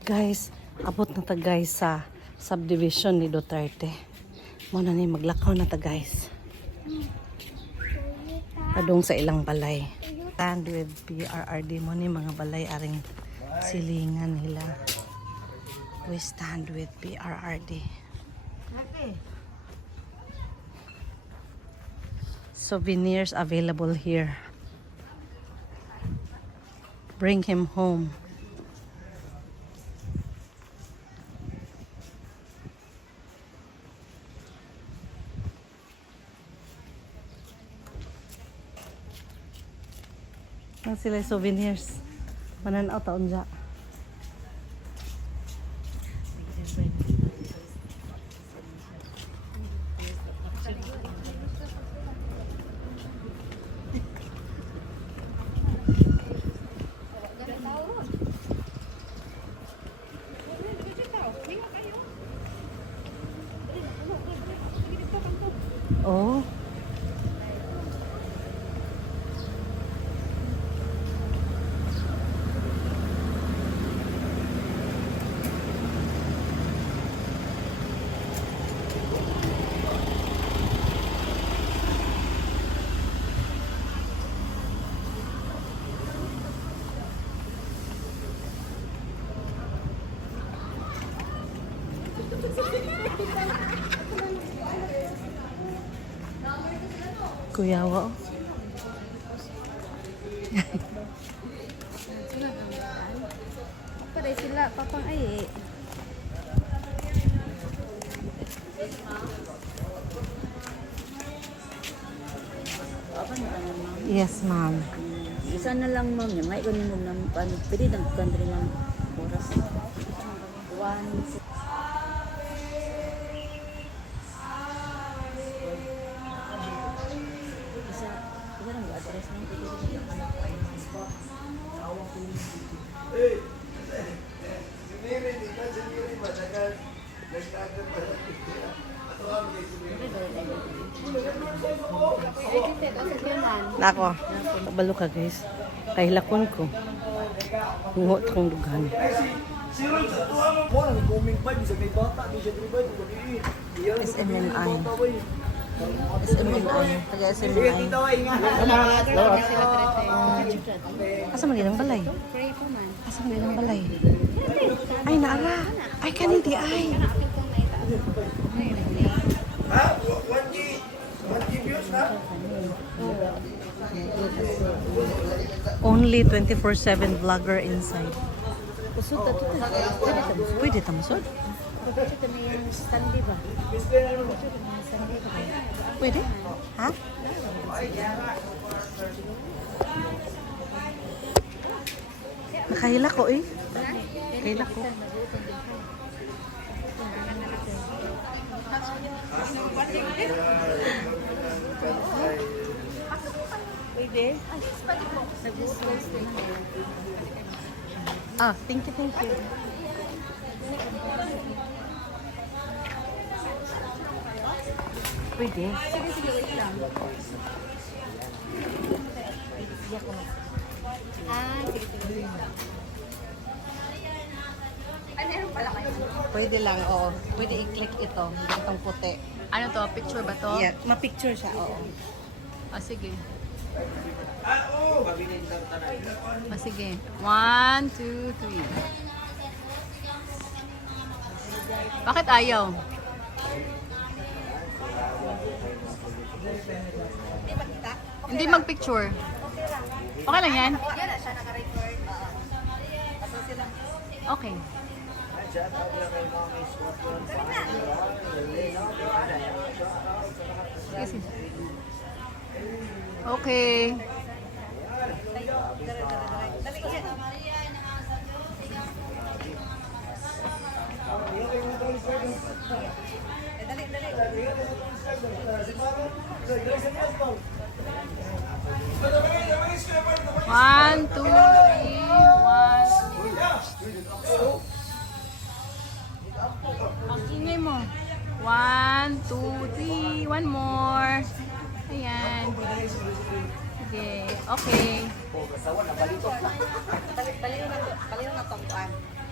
Guys, abot na ta guys sa subdivision ni Duterte. Muna ni maglakaw na ta guys. Padung sa ilang balay. Stand with PRRD mo ni mga balay aring silingan nila. We stand with PRRD. Souvenirs available here. Bring him home. Ang sila souvenirs. Mananaw taon dya. Oh. Kuyawa. Paday sila papang ay. Yes, ma'am. Isa na lang ma'am niya. May ganun mo ng paano. Pwede ng country ng oras. 1. Isa lang address na Nako. Kabalo ka guys. Kahilakon ko. Ngungot kong dugan. SMNI. SMNI. Taga SMNI. Asa man ilang balay? Pray po man. Asa man ilang balay? Ay, naara. Ay, kanidi ay. Ha? 1G views na? Only 24/7 vlogger inside. Kusot at ito. Pwede tamusod? Pagkakit kami yung standi ba? Pwede? Ha? Nakahila ko eh. Nakahila ko. Pwede? Ah, thank you, thank you. Pwede? Sige, sige, wait lang. Sige, sige. Ay, meron pala kayo. Pwede lang, oo. Pwede i-click ito. Itong puti. Ano to? Picture ba to? Yeah, ma-picture siya, oo. Ah, sige. Ah, sige. 1, 2, 3. Bakit ayaw? Hindi mag-picture. Okay lang yan? Okay. Sige, sige. Okay. One, two, three, one. Ang ingay mo. 1, 2, 3. One more. Ayan. Sige. Okay. Baliw na to. Baliw na tong kuan.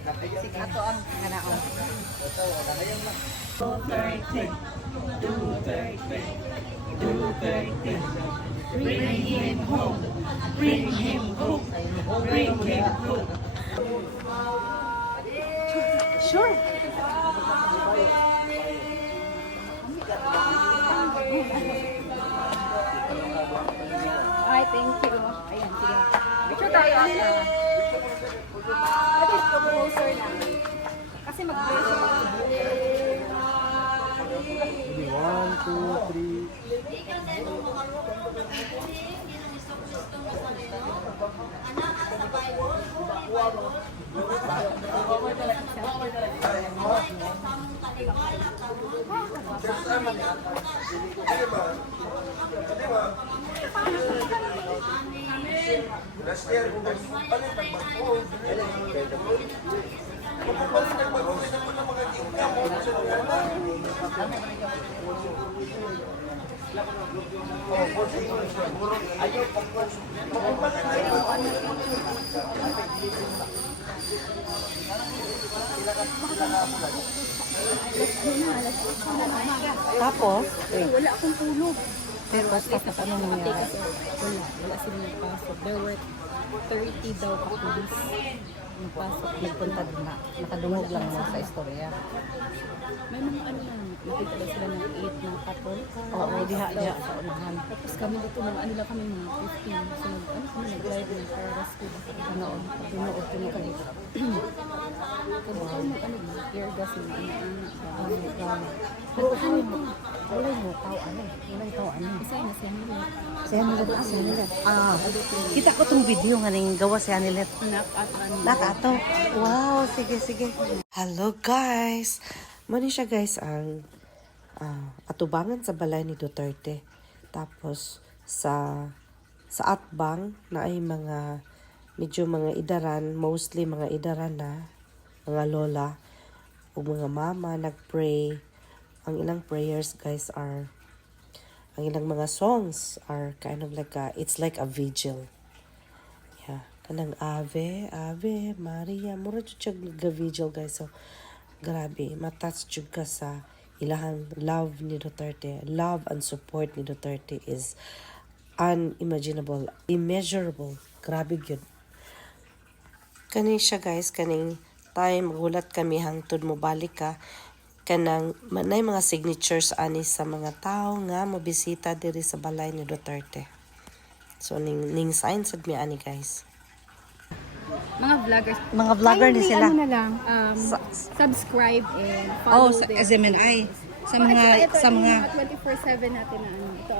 Ato ang kanaon. Sure. Ay, thank you. Ayan, sige. Picture tayo ata. At least closer na. Kasi mag-bless One, two, three. Last year, kung palit ang bago, kung palit ang bago, hindi naman na makatingka mo sa lugar. Ayaw pag kung palit ang Tapos, Wala akong tulog. pero tapos ano nangyari? Wala silang nagpasok. There were 30 daw pa police. Nagpasok. Nagpunta na, nakadungog lang mo sa istorya. May mga ano na, nakita daw sila ng 8 na patrol. Oo, diha sa unahan. Tapos kami dito, mga ano lang kami, mga 15. So, kami nag-drive ng para rescue. Tinood kami. Kaya ano, tear gas yung ano. Walay mo, tao ano? Isa na siya nila. Siya nila. Ah, kita ko tong video nga ning gawa siya nila. Nakato. Wow, sige. Hello guys. Mani siya guys ang atubangan sa balay ni Duterte. Tapos sa Atbang na ay medyo mga idaran, mostly mga idaran na mga lola o mga mama nagpray. Ang ilang prayers guys ang ilang mga songs are kind of like it's like a vigil. Yeah, kanang Ave Maria, mura jud siya nag-vigil guys. So grabe, matats jud ka sa ilahang love ni Duterte. Love and support ni Duterte is unimaginable, immeasurable. Grabe gyud. Kani siya guys, kaning time magulat kami hangtod mo balik ka kanang manay mga signatures ani sa mga tao nga mobisita diri sa balay ni Duterte. So ning sign sad mi ani guys. Mga vloggers. Mga vlogger ni Kindly, sila. ano na lang, subscribe and follow Sa their SMNI. Sa Ito, mga yung mga 24/7 natin na ano. Ito.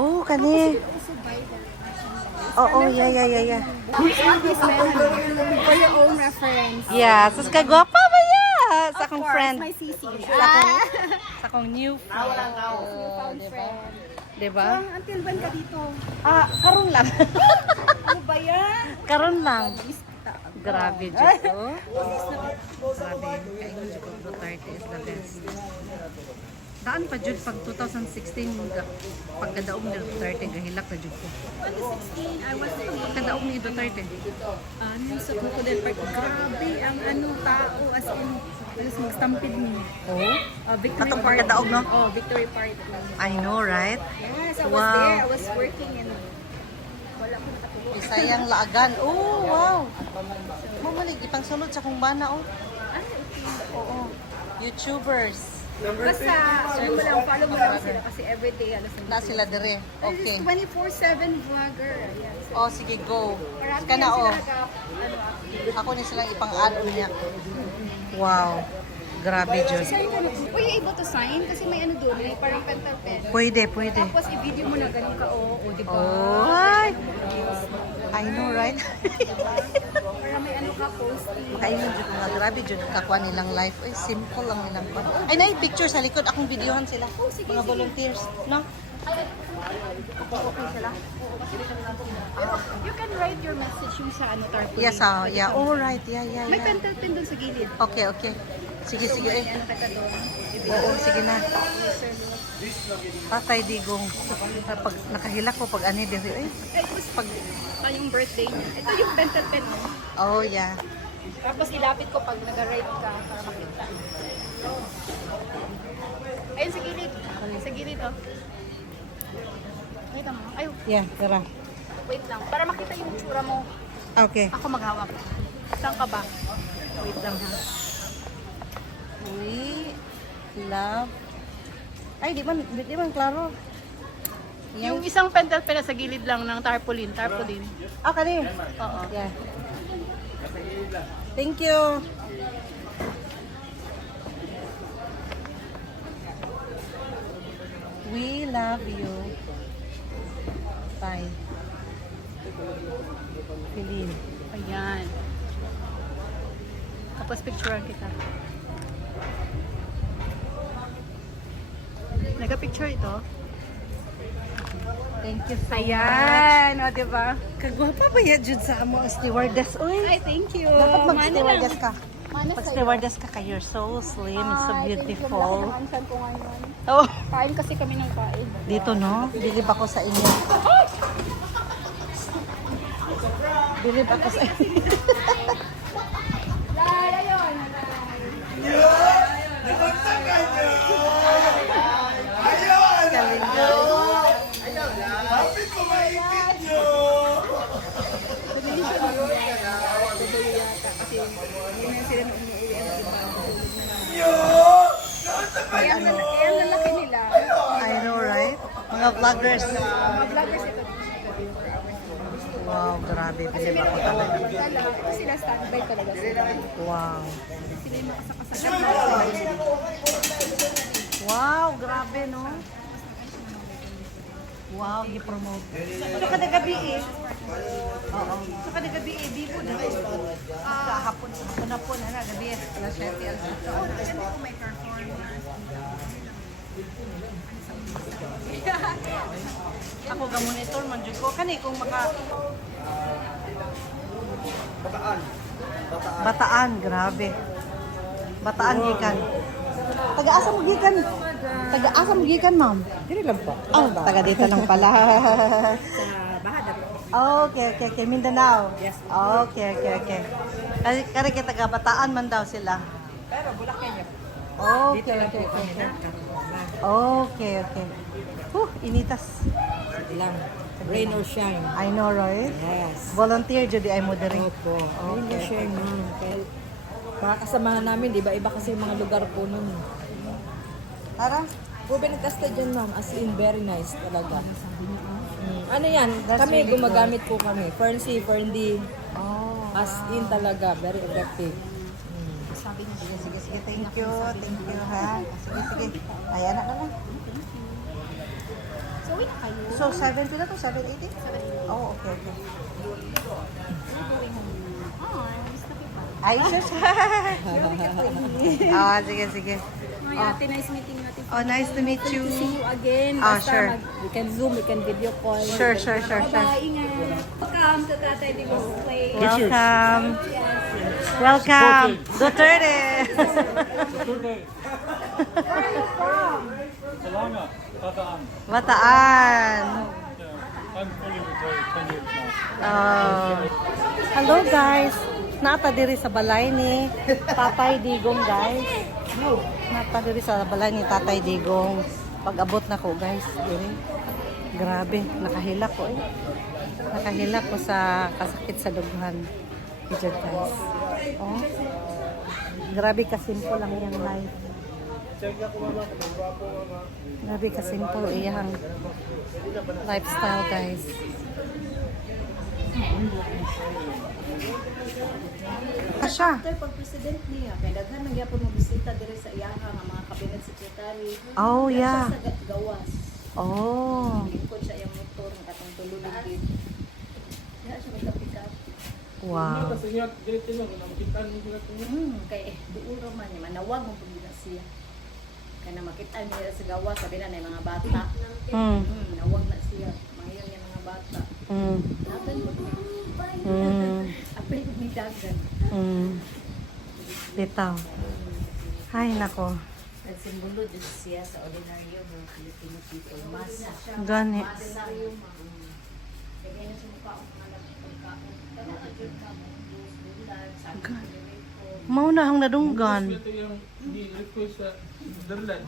Oh, kani. Also buy that. Oh, yeah. This meron for your own reference. Yeah, sus ka gwapa ba ya? Sa akong Of course, friend. my CC. Sa akong new friend. Found friend. Diba? Until when ka dito? Karon lang. Ano ba yan? Karon lang. Grabe jud ko. Grabe. Kaingon jud ko Duterte is the best. Daan pa jud pag 2016 pagkadaog ni Duterte gahilak na jud ko. 2016, I was Pagkadaog ni Duterte. sa Crocodile Park. Grabe ang ano tao as in alas mag-stampede mo. Oh. Victory Katong Park. pagkadaog, no? Oh, Victory Park. I know, right? Yes, I was Wow. there. I was working and wala ko nakatulog. Isayang laagan. Oh, wow. Mamalig, ipang sunod sa kong bana, oh. Oo. YouTubers. Basta, ano mo lang, follow mo lang sila kasi everyday alas Na sila dire. Okay. 24/7 vlogger. Ayan. So, Oh, sige, go. parati Kana, yan sila oh. Ako ni silang ipang-add niya. Wow. Grabe, Diyos. Sign ka na. Were you able to sign? Kasi may ano doon, may parang pentel pen. Pwede. Tapos i-video mo na ganun ka, o di ba? Oh, ay. I know, right? Para may ano ka, posting. Makainin dyan mga grabe dyan kakuha nilang life. Ay, simple lang nilang pa. Ay, na picture sa likod. Akong videohan sila. Mga volunteers. No? Okay sila. You can write your message yung sa ano, tarpaulin. Yes, yeah. All right. Yeah. May pentel pen doon sa gilid. Okay. Sige. May ano ka doon. Oo, sige na. Patay digong. Pag nakahilak ko pag ani diri. It was pag yung birthday niya. Ito yung pentel pen. Oh, yeah. Tapos ilapit ko pag nag-right ka para makita. Ayun sa gilid. Sa gilid, oh. Nakita mo? Ay, Yeah, tara. wait lang. Para makita yung tsura mo, Okay. ako maghawak. Saan ka ba? Wait lang ha. We love... Ay, di man klaro. Yung isang pentel pen sa gilid lang ng tarpaulin. Tarpaulin. Ah, kani. Oo. Yeah. Thank you. We love you. Bye. Pilin. Ayan. Tapos picturean kita. Nagka-picture ito. Thank you so much. Ayan, o diba? Kagwapa ba yan, Jude, sa amo stewardess? Uy, Ay, thank you. dapat mag-stewardess ka. Mana Pag sa'yo. stewardess ka, you're so slim, it's so beautiful. Thank you. Ko ngayon. Oh, Kain kasi kami ng kain. dito no, bilib ako sa inyo. Bilib ako sa inyo. Ayun. Happy ko maipit nyo! Ayan lalaki nila. I know, right? Mga vloggers. Mga vloggers ito. Wow, grabe, bilib ako talaga. Ito sila standby talaga sila. Wow. Sila yung makasakasagat. Wow, grabe, no? Wow, i-promote. Sa kada gabi eh. Oo. Sa kada gabi eh, di po na. Kahapon, hapon na gabi eh. Alas 7, alas 8. Oo, kasi ko may performance. Ako ga monitor man jud ko kani kung maka Bataan, grabe. Bataan gikan. Taga-asa mo gikan? Taga-asa mo gikan, ma'am? Dili lang po. Oh, taga dito lang pala. Sa Bahada po. Okay, Mindanao. Yes. Okay. Kari kita taga Bataan man daw sila. Pero Bulacan niya. Okay. Okay. Initas. Lang. Rain or shine. I know, right? Yes. Volunteer jud ay mo diri. Opo. Rain or shine ma'am. Kaya para kasamahan namin, di ba? Iba kasi yung mga lugar po nun. Tara. Proven and tested yun ma'am. As in, very nice talaga. Ano yan? That's Kami, really gumagamit po kami. Fern C, Fern D. Oh. As in talaga. Very effective. Sige. Thank you ha. Sige. Ayan na lang. So, wait na kayo. So 70 na to, 780? Oh, okay. Miss na kita. Ay, sus. Sige. Mga ate, nice meeting natin. Oh, nice to meet you. See you again. Ah, Basta sure. We can Zoom, we can video call. Sure. Bye-bye, ingat. Welcome to Tatay Digos Play. Welcome. Duterte. Salanga, Bataan. Bataan. I'm fully retired 10 years now. Hello guys. Nata diri sa balay ni Tatay Digong guys. Nata diri sa balay ni Tatay Digong. Pag-abot na ko guys. Diri. Grabe, nakahilak ko eh. Nakahilak ko sa kasakit sa dughan. Diyan guys. Oh. Grabe kasimple lang yung life. Grabe kasimple iyang lifestyle guys. Asya. After pag-president niya, kaya daghan nang gyapon mo bisita dire sa iyaha nga mga cabinet secretary. Oh yeah. Sa gawas. Oh. Lingkod siya yung motor ng katong tulog gid. Diha siya may kapikat. Wow. Kay duol ra man niya manawag mo pud siya. Kaya na makita niya sa gawas sabi na na mga bata. Mm. Nawag na siya. Mayon niya mga bata. Mm. Dagan mo. Mm. Apil ni dagan. Mm. Bitaw. Ay nako. Nagsimbolo din siya sa ordinaryo ng Filipino people. Masa. Gani. Mao na ang nadunggan. Ito yung ni-request sa Darlan.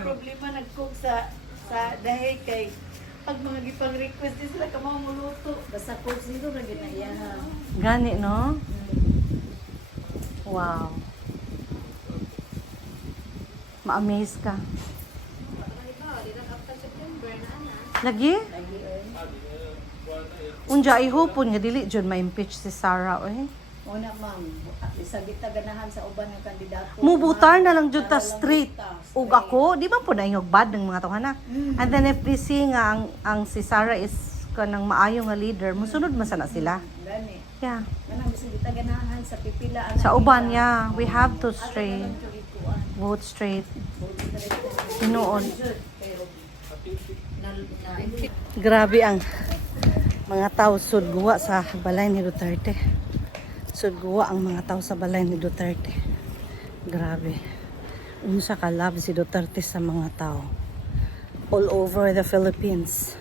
Problema nag-cook sa dahil kay pag mga gipang request din sila ka mamuluto. Basta cook siguro na ginaya. Gani, no? Wow. Ma-amaze ka. Lagi? Unja ihupon nga dili jud ma-impeach si Sarah oy. Una ma'am, isa kita ganahan sa uban ng kandidato. Mubutar na lang jud ta straight. Ug ako, di ba po na ingog bad ng mga tawhana. And then if we see nga ang si Sarah is kanang maayo nga leader, musunod man sana sila. Gani. Yeah. Kanang bisa kita ganahan sa pipila ang Sa uban, yeah, we have to straight. Vote straight. Tinuod. Grabe ang mga tao sudguwa sa balay ni Duterte. Sudguwa ang mga tao sa balay ni Duterte. Grabe. Unsa ka love si Duterte sa mga tao. All over the Philippines.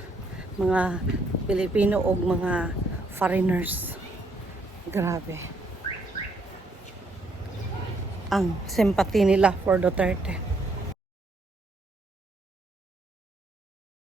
Mga Pilipino o mga foreigners. Grabe. Ang sympathy nila for Duterte.